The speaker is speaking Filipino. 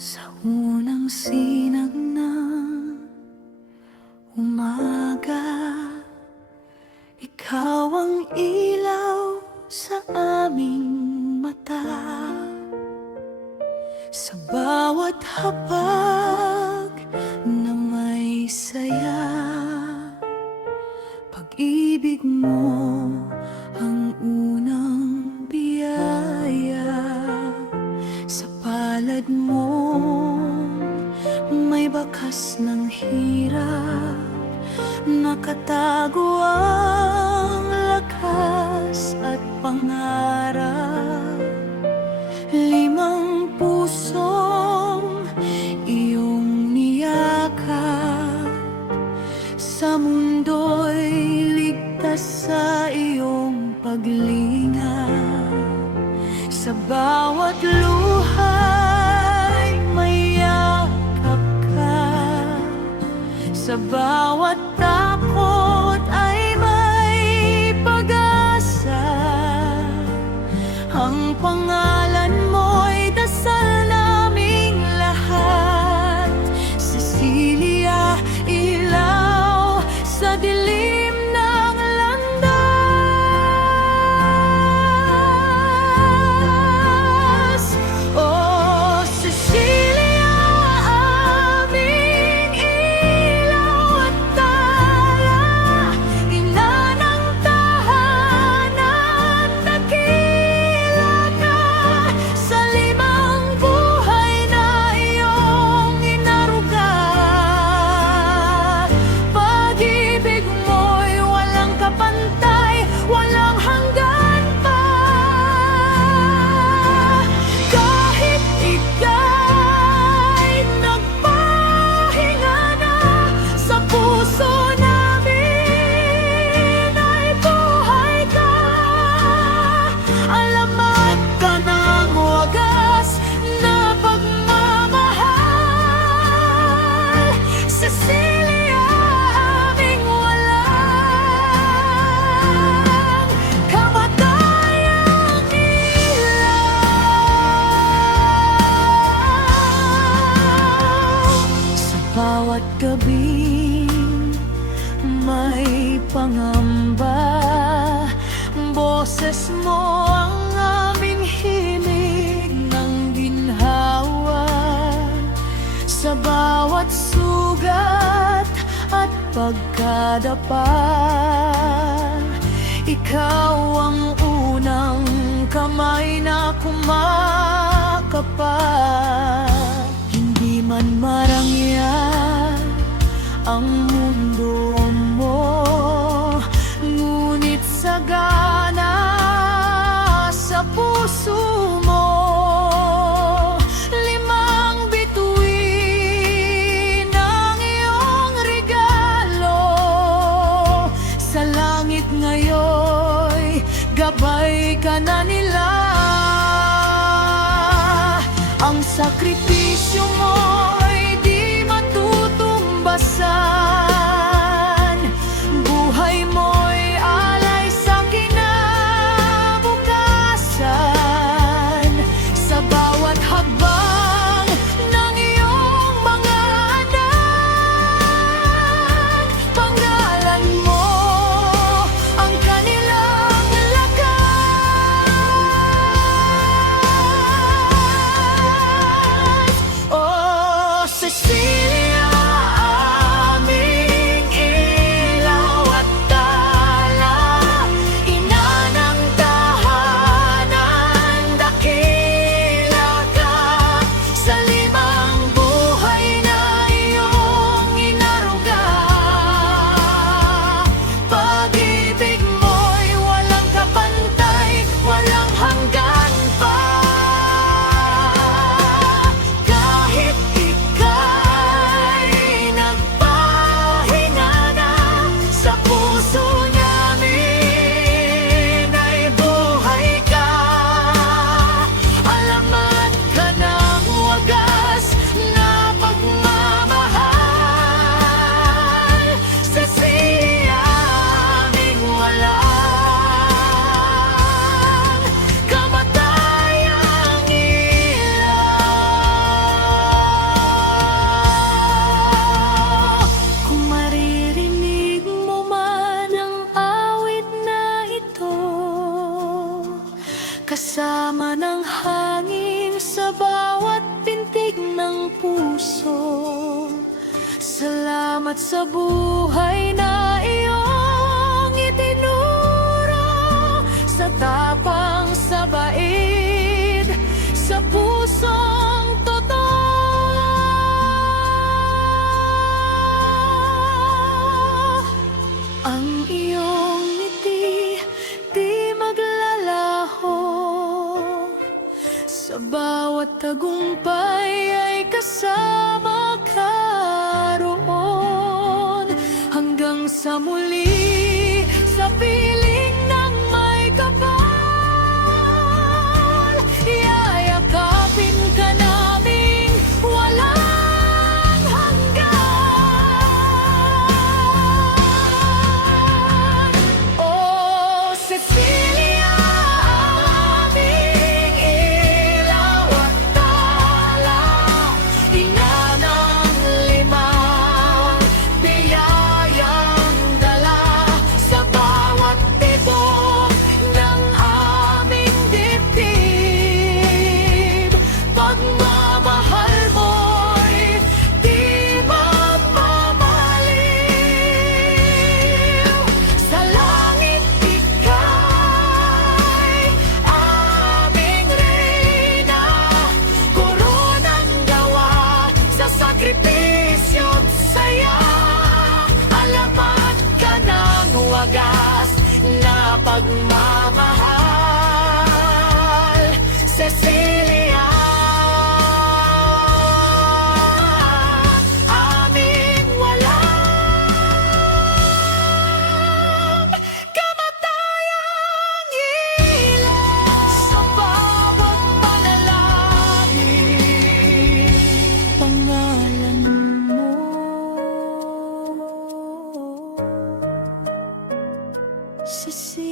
Sa unang sinag ng umaga, ikaw ang ilaw sa aming mata. Sa bawat hapag na may saya, pag-ibig mo ang unang biyaya. Sa palad mo may bakas ng hirap, nakatago ang lakas at pangarap. Limang pusong iyong niyakap, sa mundo'y ligtas sa iyong paglingap. Sa bawat luha'y may yakap ka, sa bawat takot ay may pag-asa. Ang pangalan mo'y dasal naming lahat. Cecilia, ilaw sa dilim ng landas. Oh, Cecilia, aming ilaw at tala, ina ng tahanan, dakila ka sa limang buhay na iyong inaruga. Pag-ibig mo'y walang kapantay, walang hanggan pa. Kahit ika'y nagpahinga na, sa puso namin ay buhay ka. Alamat ka ng wagas na pagmamahal, Cecilia, aming walang kamatayang ilaw. Sa bawat gabing may pangamba, boses mo ang aming himig ng ginhawa. Sa bawat sugat at pagkadapa, ikaw ang unang kamay na kumakapat. Hindi man marangya ang mundo mo, ngunit sagana sa puso mo. Limang bituin ang iyong regalo, sa langit ngayon'y gabay ka na nila. Ang sakripisyo mo'y di matutumbasan, buhay mo'y alay sa kinabukasan. Sa bawat habang ng iyong mga anak, pangalan mo ang kanilang lakas. Oh, astig ng puso. Salamat sa buhay na iyong itinuro, sa tapang, sa bait, sa pusong totoo. Ang iyong ngiti di maglalaho, sa bawat tagumpay ay kasama ka roon. Hanggang sa muli, sa piling ng may kapal, yayakapin ka naming walang hanggan. Oh, Cecilia, aming ilaw at tala, ina ng limang biyayang dala sa bawat tibok ng aming dibdib. Pagmamahal mo'y di magmamaliw. Sa langit ika'y aming reyna, koronang gawa sa sakripisyo't saya. Alamat ka ng wagas na pagmamahal, Cecilia. Aming walang kamatayang ilaw, sa bawat panalangin, pangalan mo, Cecilia.